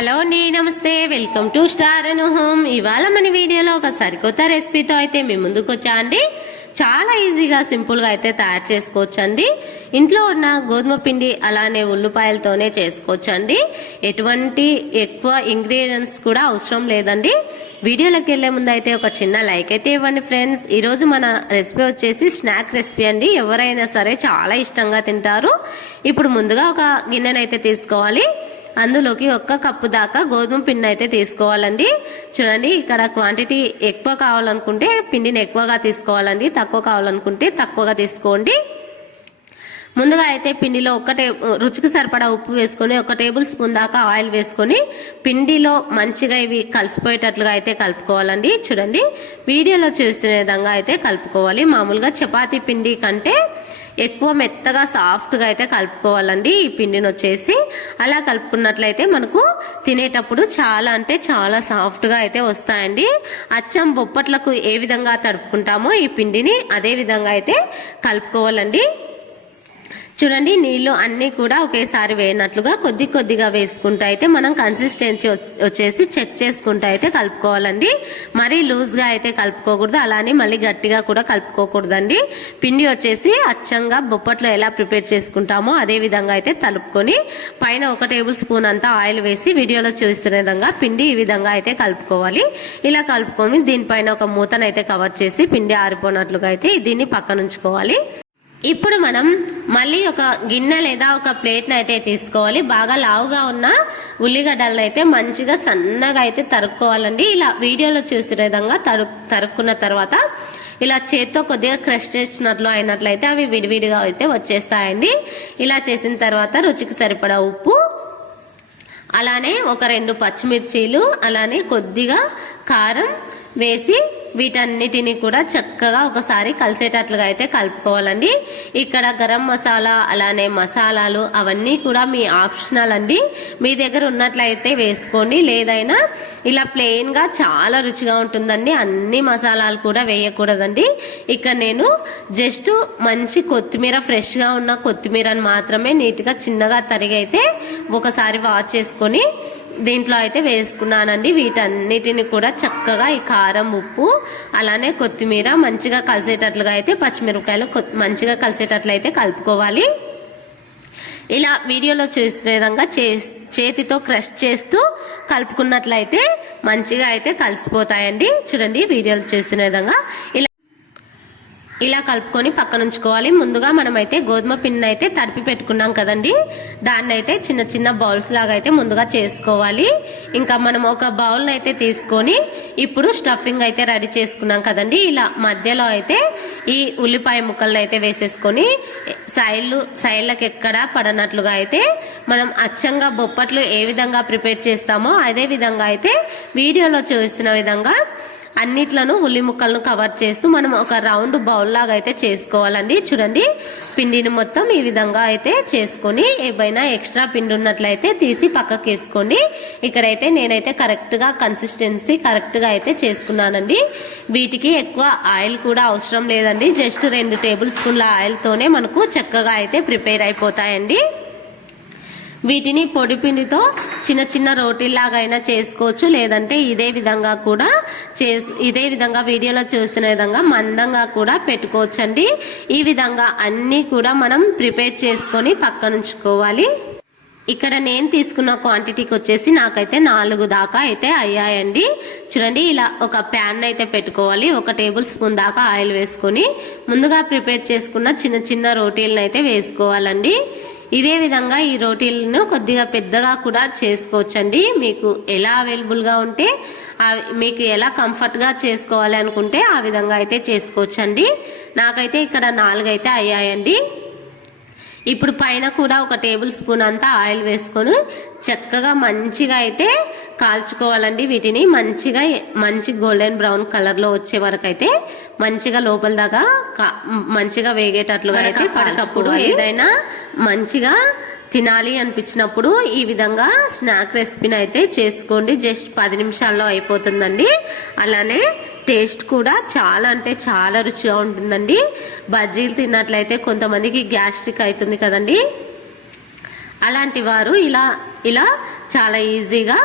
Hello అండి నమస్తే. Welcome to Star Anu Home ఇవాళ మన వీడియోలో ఒక సరికొత్త రెసిపీతో అయితే మీ ముందుకు వచ్చా అండి. చాలా ఈజీగా సింపుల్గా అయితే తయారు చేసుకోవచ్చండి. ఇంట్లో ఉన్న గోధుమ పిండి అలానే ఉల్లిపాయలతోనే చేసుకోవచ్చండి. ఎటువంటి ఎక్కువ ఇంగ్రీడియంట్స్ కూడా అవసరం లేదండి. వీడియోలోకి వెళ్ళే ముందు అయితే ఒక చిన్న లైక్ అయితే ఇవ్వండి ఫ్రెండ్స్. ఈరోజు మన రెసిపీ వచ్చేసి స్నాక్ రెసిపీ అండి. ఎవరైనా సరే చాలా ఇష్టంగా తింటారు. ఇప్పుడు ముందుగా ఒక గిన్నెనైతే తీసుకోవాలి. అందులోకి ఒక్క కప్పు దాకా గోధుమ పిండి అయితే తీసుకోవాలండి. చూడండి ఇక్కడ క్వాంటిటీ ఎక్కువ కావాలనుకుంటే పిండిని ఎక్కువగా తీసుకోవాలండి. తక్కువ కావాలనుకుంటే తక్కువగా తీసుకోండి. ముందుగా అయితే పిండిలో ఒక టే రుచికి సరిపడా ఉప్పు వేసుకొని ఒక టేబుల్ స్పూన్ దాకా ఆయిల్ వేసుకొని పిండిలో మంచిగా ఇవి కలిసిపోయేటట్లుగా అయితే కలుపుకోవాలండి. చూడండి వీడియోలో చూసిన విధంగా అయితే కలుపుకోవాలి. మామూలుగా చపాతీ పిండి కంటే ఎక్కువ మెత్తగా సాఫ్ట్గా అయితే కలుపుకోవాలండి. ఈ పిండిని వచ్చేసి అలా కలుపుకున్నట్లయితే మనకు తినేటప్పుడు చాలా అంటే చాలా సాఫ్ట్గా అయితే వస్తాయండి. అచ్చం బొప్పట్లకు ఏ విధంగా తడుపుకుంటామో ఈ పిండిని అదే విధంగా అయితే కలుపుకోవాలండి. చూడండి నీళ్ళు అన్ని కూడా ఒకేసారి వేయనట్లుగా కొద్ది కొద్దిగా వేసుకుంటూ అయితే మనం కన్సిస్టెన్సీ వచ్చేసి చెక్ చేసుకుంటూ అయితే కలుపుకోవాలండి. మరీ లూజ్గా అయితే కలుపుకోకూడదు అలానే మళ్ళీ గట్టిగా కూడా కలుపుకోకూడదండి. పిండి వచ్చేసి అచ్చంగా బొప్పట్లో ఎలా ప్రిపేర్ చేసుకుంటామో అదే విధంగా అయితే తలుపుకొని పైన ఒక టేబుల్ స్పూన్ అంతా ఆయిల్ వేసి వీడియోలో చూస్తున్న విధంగా పిండి ఈ విధంగా అయితే కలుపుకోవాలి. ఇలా కలుపుకొని దీనిపైన ఒక మూతనైతే కవర్ చేసి పిండి ఆరిపోనట్లుగా అయితే దీన్ని పక్కనుంచుకోవాలి. ఇప్పుడు మనం మళ్ళీ ఒక గిన్నె లేదా ఒక ప్లేట్ని అయితే తీసుకోవాలి. బాగా లావుగా ఉన్న ఉల్లిగడ్డలను అయితే మంచిగా సన్నగా అయితే తరుక్కోవాలండి. ఇలా వీడియోలో చూసిన విధంగా తరు తరుక్కున్న తర్వాత ఇలా చేత్తో కొద్దిగా క్రష్ చేసినట్లు అయినట్లయితే అవి విడివిడిగా అయితే వచ్చేస్తాయండి. ఇలా చేసిన తర్వాత రుచికి సరిపడా ఉప్పు అలానే ఒక రెండు పచ్చిమిర్చీలు అలానే కొద్దిగా కారం వేసి వీటన్నిటిని కూడా చక్కగా ఒకసారి కలిసేటట్లుగా అయితే కలుపుకోవాలండి. ఇక్కడ గరం మసాలా అలానే మసాలాలు అవన్నీ కూడా మీ ఆప్షనల్ అండి. మీ దగ్గర ఉన్నట్లయితే వేసుకోండి. లేదైనా ఇలా ప్లెయిన్గా చాలా రుచిగా ఉంటుందండి. అన్ని మసాలాలు కూడా వేయకూడదండి. ఇక్కడ నేను జస్ట్ మంచి కొత్తిమీర ఫ్రెష్గా ఉన్న కొత్తిమీరని మాత్రమే నీట్గా చిన్నగా తరిగైతే ఒకసారి వాష్ చేసుకొని దీంట్లో అయితే వేసుకున్నానండి. వీటన్నిటిని కూడా చక్కగా ఈ కారం ఉప్పు అలానే కొత్తిమీర మంచిగా కలిసేటట్లుగా అయితే పచ్చిమిరపకాయలు మంచిగా కలిసేటట్లు అయితే కలుపుకోవాలి. ఇలా వీడియోలో చూసిన విధంగా చే- చేతితో క్రష్ చేస్తూ కలుపుకున్నట్లయితే మంచిగా అయితే కలిసిపోతాయండి. చూడండి వీడియోలో చూసిన విధంగా ఇలా ఇలా కలుపుకొని పక్కన ఉంచుకోవాలి ముందుగా మనమైతే గోధుమ పిండిని అయితే తడిపి పెట్టుకున్నాం కదండి. దాన్ని అయితే చిన్న చిన్న బౌల్స్ లాగా అయితే ముందుగా చేసుకోవాలి. ఇంకా మనం ఒక బౌల్ అయితే తీసుకొని ఇప్పుడు స్టఫింగ్ అయితే రెడీ చేసుకున్నాం కదండి. ఇలా మధ్యలో అయితే ఈ ఉల్లిపాయ ముక్కలను అయితే వేసేసుకొని సైళ్ళు సైళ్ళకి ఎక్కడ పడనట్లుగా అయితే మనం అచ్చంగా బొప్పట్లు ఏ విధంగా ప్రిపేర్ చేస్తామో అదే విధంగా అయితే వీడియోలో చూస్తున్న విధంగా అన్నిట్లను ఉల్లి ముక్కలను కవర్ చేస్తూ మనం ఒక రౌండ్ బౌల్ లాగా అయితే చేసుకోవాలండి. చూడండి పిండిని మొత్తం ఈ విధంగా అయితే చేసుకొని ఏవైనా ఎక్స్ట్రా పిండి ఉన్నట్లయితే తీసి పక్కకి వేసుకోండి ఇక్కడైతే నేనైతే కరెక్ట్గా కన్సిస్టెన్సీ కరెక్ట్గా అయితే చేసుకున్నానండి. వీటికి ఎక్కువ ఆయిల్ కూడా అవసరం లేదండి. జస్ట్ రెండు టేబుల్ స్పూన్ల ఆయిల్తోనే మనకు చక్కగా అయితే ప్రిపేర్ అయిపోతాయండి. వీటిని పొడిపిండితో చిన్న చిన్న రోటీల్లాగా అయినా చేసుకోవచ్చు. లేదంటే ఇదే విధంగా కూడా చే ఇదే విధంగా వీడియోలో చూస్తున్న విధంగా మందంగా కూడా పెట్టుకోవచ్చండి. ఈ విధంగా అన్నీ కూడా మనం ప్రిపేర్ చేసుకొని పక్కనుంచుకోవాలి. ఇక్కడ నేను తీసుకున్న క్వాంటిటీకి వచ్చేసి నాకైతే నాలుగు దాకా అయితే అయ్యాయండి. చూడండి ఇలా ఒక ప్యాన్ అయితే పెట్టుకోవాలి. ఒక టేబుల్ స్పూన్ దాకా ఆయిల్ వేసుకొని ముందుగా ప్రిపేర్ చేసుకున్న చిన్న చిన్న రోటీలను అయితే వేసుకోవాలండి. ఇదే విధంగా ఈ రోటీలను కొద్దిగా పెద్దగా కూడా చేసుకోవచ్చండి. మీకు ఎలా అవైలబుల్గా ఉంటే మీకు ఎలా కంఫర్ట్గా చేసుకోవాలి అనుకుంటే ఆ విధంగా అయితే చేసుకోవచ్చండి. నాకైతే ఇక్కడ నాలుగైతే అయ్యాయండి. ఇప్పుడు పైన కూడా ఒక టేబుల్ స్పూన్ అంతా ఆయిల్ వేసుకొని చక్కగా మంచిగా అయితే కాల్చుకోవాలండి. వీటిని మంచిగా మంచి గోల్డెన్ బ్రౌన్ కలర్లో వచ్చే వరకు అయితే మంచిగా లోపల దాకా మంచిగా వేగేటట్లుగా అయితే పడకప్పుడు ఏదైనా మంచిగా తినాలి అనిపించినప్పుడు ఈ విధంగా స్నాక్ రెసిపీని అయితే చేసుకోండి. జస్ట్ పది నిమిషాల్లో అయిపోతుందండి. అలానే టేస్ట్ కూడా చాలా అంటే చాలా రుచిగా ఉంటుందండి. బజ్జీలు తిన్నట్లయితే కొంతమందికి గ్యాస్ట్రిక్ అవుతుంది కదండి. అలాంటి వారు ఇలా ఇలా చాలా ఈజీగా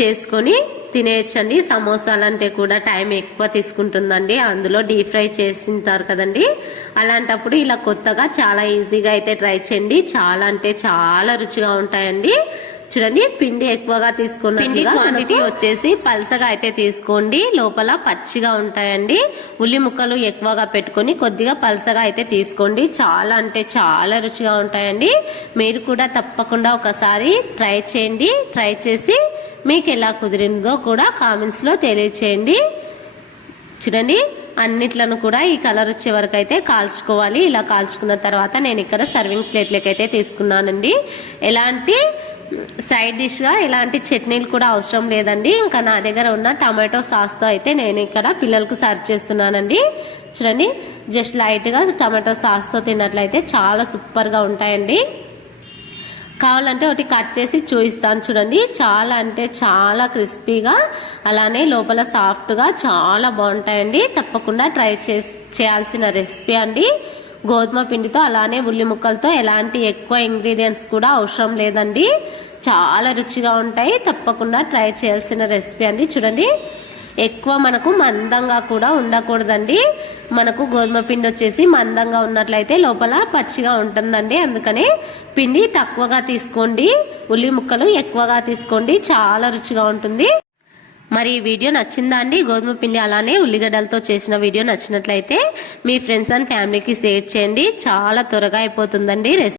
చేసుకొని తినేయచ్చండి. సమోసాలు అంటే కూడా టైం ఎక్కువ తీసుకుంటుందండి. అందులో డీప్ ఫ్రై చేసింటారు కదండి. అలాంటప్పుడు ఇలా కొత్తగా చాలా ఈజీగా అయితే ట్రై చేయండి. చాలా అంటే చాలా రుచిగా ఉంటాయండి. చూడండి పిండి ఎక్కువగా తీసుకున్న పిండి క్వాంటిటీ వచ్చేసి పల్సగా అయితే తీసుకోండి. లోపల పచ్చిగా ఉంటాయండి. ఉల్లి ముక్కలు ఎక్కువగా పెట్టుకొని కొద్దిగా పల్సగా అయితే తీసుకోండి. చాలా అంటే చాలా రుచిగా ఉంటాయండి. మీరు కూడా తప్పకుండా ఒకసారి ట్రై చేయండి. ట్రై చేసి మీకు ఎలా కుదిరిందో కూడా కామెంట్స్లో తెలియచేయండి. చూడండి అన్నిట్లను కూడా ఈ కలర్ వచ్చే వరకు అయితే కాల్చుకోవాలి. ఇలా కాల్చుకున్న తర్వాత నేను ఇక్కడ సర్వింగ్ ప్లేట్లకి అయితే తీసుకున్నానండి. ఎలాంటి సైడ్ డిష్గా ఇలాంటి చట్నీలు కూడా అవసరం లేదండి. ఇంకా నా దగ్గర ఉన్న టమాటో సాస్తో అయితే నేను ఇక్కడ పిల్లలకు సర్వ్ చేస్తున్నానండి. చూడండి జస్ట్ లైట్గా టమాటో సాస్తో తిన్నట్లయితే చాలా సూపర్గా ఉంటాయండి. కావాలంటే ఒకటి కట్ చేసి చూపిస్తాను చూడండి. చాలా అంటే చాలా క్రిస్పీగా అలానే లోపల సాఫ్ట్గా చాలా బాగుంటాయండి. తప్పకుండా ట్రై చేసి చేయాల్సిన రెసిపీ అండి. గోధుమ పిండితో అలానే ఉల్లి ముక్కలతో ఎలాంటి ఎక్కువ ఇంగ్రీడియంట్స్ కూడా అవసరం లేదండి. చాలా రుచిగా ఉంటాయి. తప్పకుండా ట్రై చేయాల్సిన రెసిపీ అండి. చూడండి. ఎక్కువ మనకు మందంగా కూడా ఉండకూడదండి. మనకు గోధుమ పిండి వచ్చేసి మందంగా ఉన్నట్లయితే లోపల పచ్చిగా ఉంటుందండి. అందుకని పిండి తక్కువగా తీసుకోండి. ఉల్లి ముక్కలు ఎక్కువగా తీసుకోండి. చాలా రుచిగా ఉంటుంది. మరి ఈ వీడియో నచ్చిందా అండి? గోధుమ పిండి అలానే ఉల్లిగడ్డలతో చేసిన వీడియో నచ్చినట్లయితే మీ ఫ్రెండ్స్ అండ్ ఫ్యామిలీకి షేర్ చేయండి. చాలా త్వరగా అయిపోతుందండి